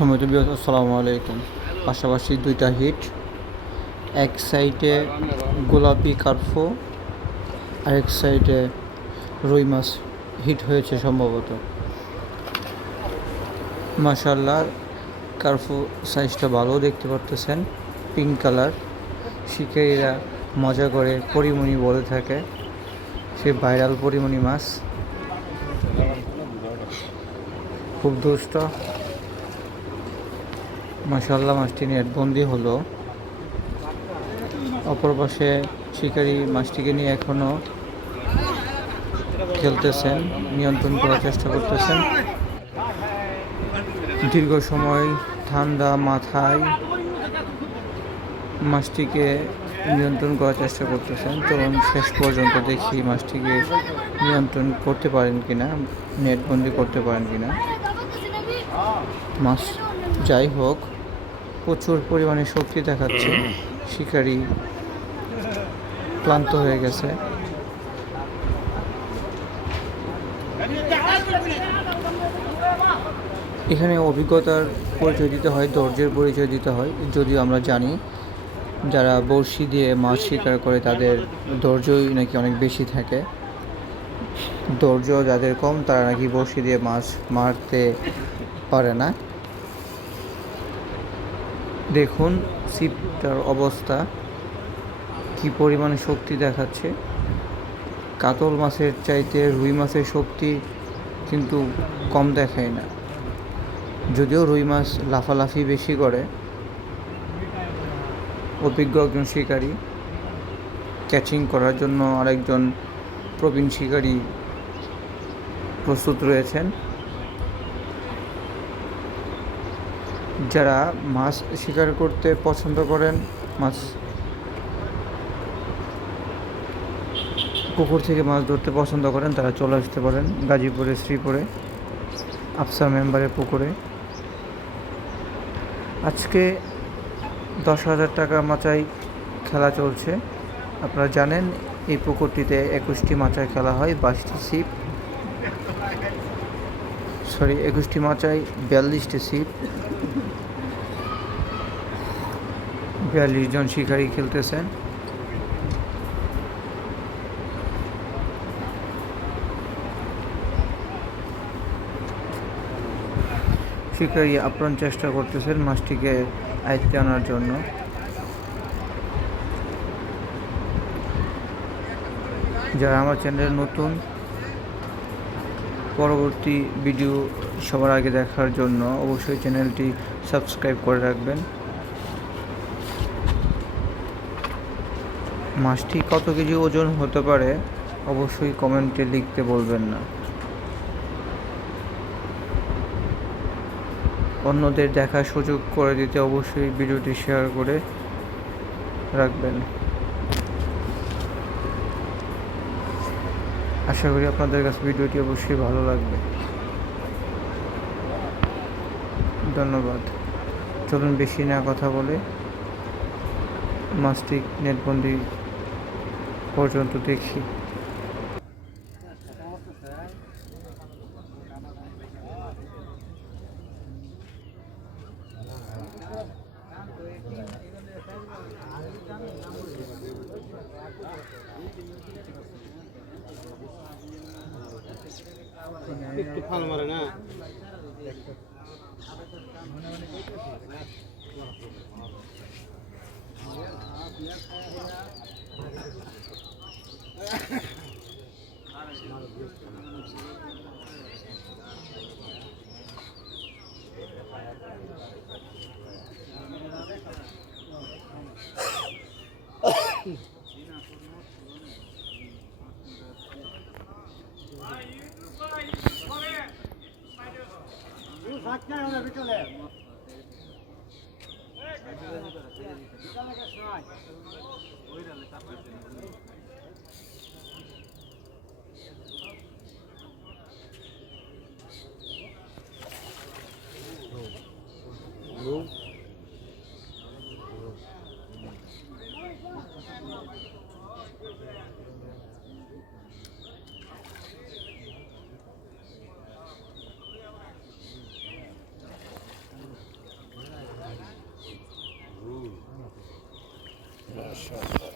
সম্মানিত বিয়স, আসসালামু আলাইকুম। পাশাপাশি দুইটা হিট, এক সাইডে গোলাপি কার্ফো, আরেক সাইডে রুই মাছ হিট হয়েছে সম্ভবত। মাশাআল্লাহ, কার্ফো সাইজটা ভালো দেখতে পারতেছেন, পিঙ্ক কালার। শিকারীরা মজা করে পরিমণি বলে থাকে, সে ভাইরাল পরিমণি মাছ, খুব দুষ্ট। মাশাআল্লাহ, মাছটি নেটবন্দি হলো। অপর পাশে শিকারী মাছটিকে নিয়ে এখনও খেলতেছেন, নিয়ন্ত্রণ করার চেষ্টা করতেছেন। দীর্ঘ সময় ঠান্ডা মাথায় মাছটিকে নিয়ন্ত্রণ করার চেষ্টা করতেছেন। চলুন শেষ পর্যন্ত দেখি মাছটিকে নিয়ন্ত্রণ করতে পারেন কিনা, নেটবন্দি করতে পারেন কিনা। মাছ যাই হোক, প্রচুর পরিমাণে শক্তি দেখাচ্ছে। শিকারী ক্লান্ত হয়ে গেছে। এখানে অভিজ্ঞতার পরিচয় দিতে হয়, ধৈর্যের পরিচয় দিতে হয়। যদিও আমরা জানি যারা বড়শি দিয়ে মাছ শিকার করে তাদের ধৈর্যই নাকি অনেক বেশি থাকে। ধৈর্য যাদের কম তারা নাকি বড়শি দিয়ে মাছ মারতে পারে না। দেখুন ছিপটার অবস্থা, কি পরিমাণে শক্তি দেখাচ্ছে। কাতল মাছের চাইতে রুই মাছের শক্তি কিন্তু কম দেখায় না। যদিও রুই মাছ লাফালাফি বেশি করে। অভিজ্ঞ একজন শিকারী, ক্যাচিং করার জন্য আরেকজন প্রবীণ শিকারী প্রস্তুত রয়েছেন। যারা মাছ শিকার করতে পছন্দ করেন, মাছ পুকুর থেকে মাছ ধরতে পছন্দ করেন, তারা চলে আসতে পারেন গাজীপুরে শ্রীপুরে আফসার মেম্বারের পুকুরে। আজকে 10,000 টাকা মাচাই খেলা চলছে। আপনারা জানেন এই পুকুরটিতে 21টি মাচায় খেলা হয়, 22টি ছিপ, 21টি মাচায় 42টি ছিপ। 42 জন শিকারী খেলতেছেন। শিকারী আপ্রাণ চেষ্টা করতেছেন মাছটিকে আয়ত্তে আনার জন্য। যারা আমার চ্যানেলে নতুন, পরবর্তী ভিডিও সবার আগে দেখার জন্য অবশ্যই চ্যানেলটি সাবস্ক্রাইব করে রাখবেন। মাছটি কত কেজি ওজন হতে পারে অবশ্যই কমেন্টে লিখতে বলবেন না। অন্যদের দেখার সুযোগ করে দিতে অবশ্যই ভিডিওটি শেয়ার করে রাখবেন। আশা করি আপনাদের কাছে ভিডিওটি অবশ্যই ভালো লাগবে। ধন্যবাদ। চলুন বেশি না কথা বলে মাছটি নেটবন্দি পর্যন্ত দেখি। একটু ফাল মারে না। মাশাআল্লাহ।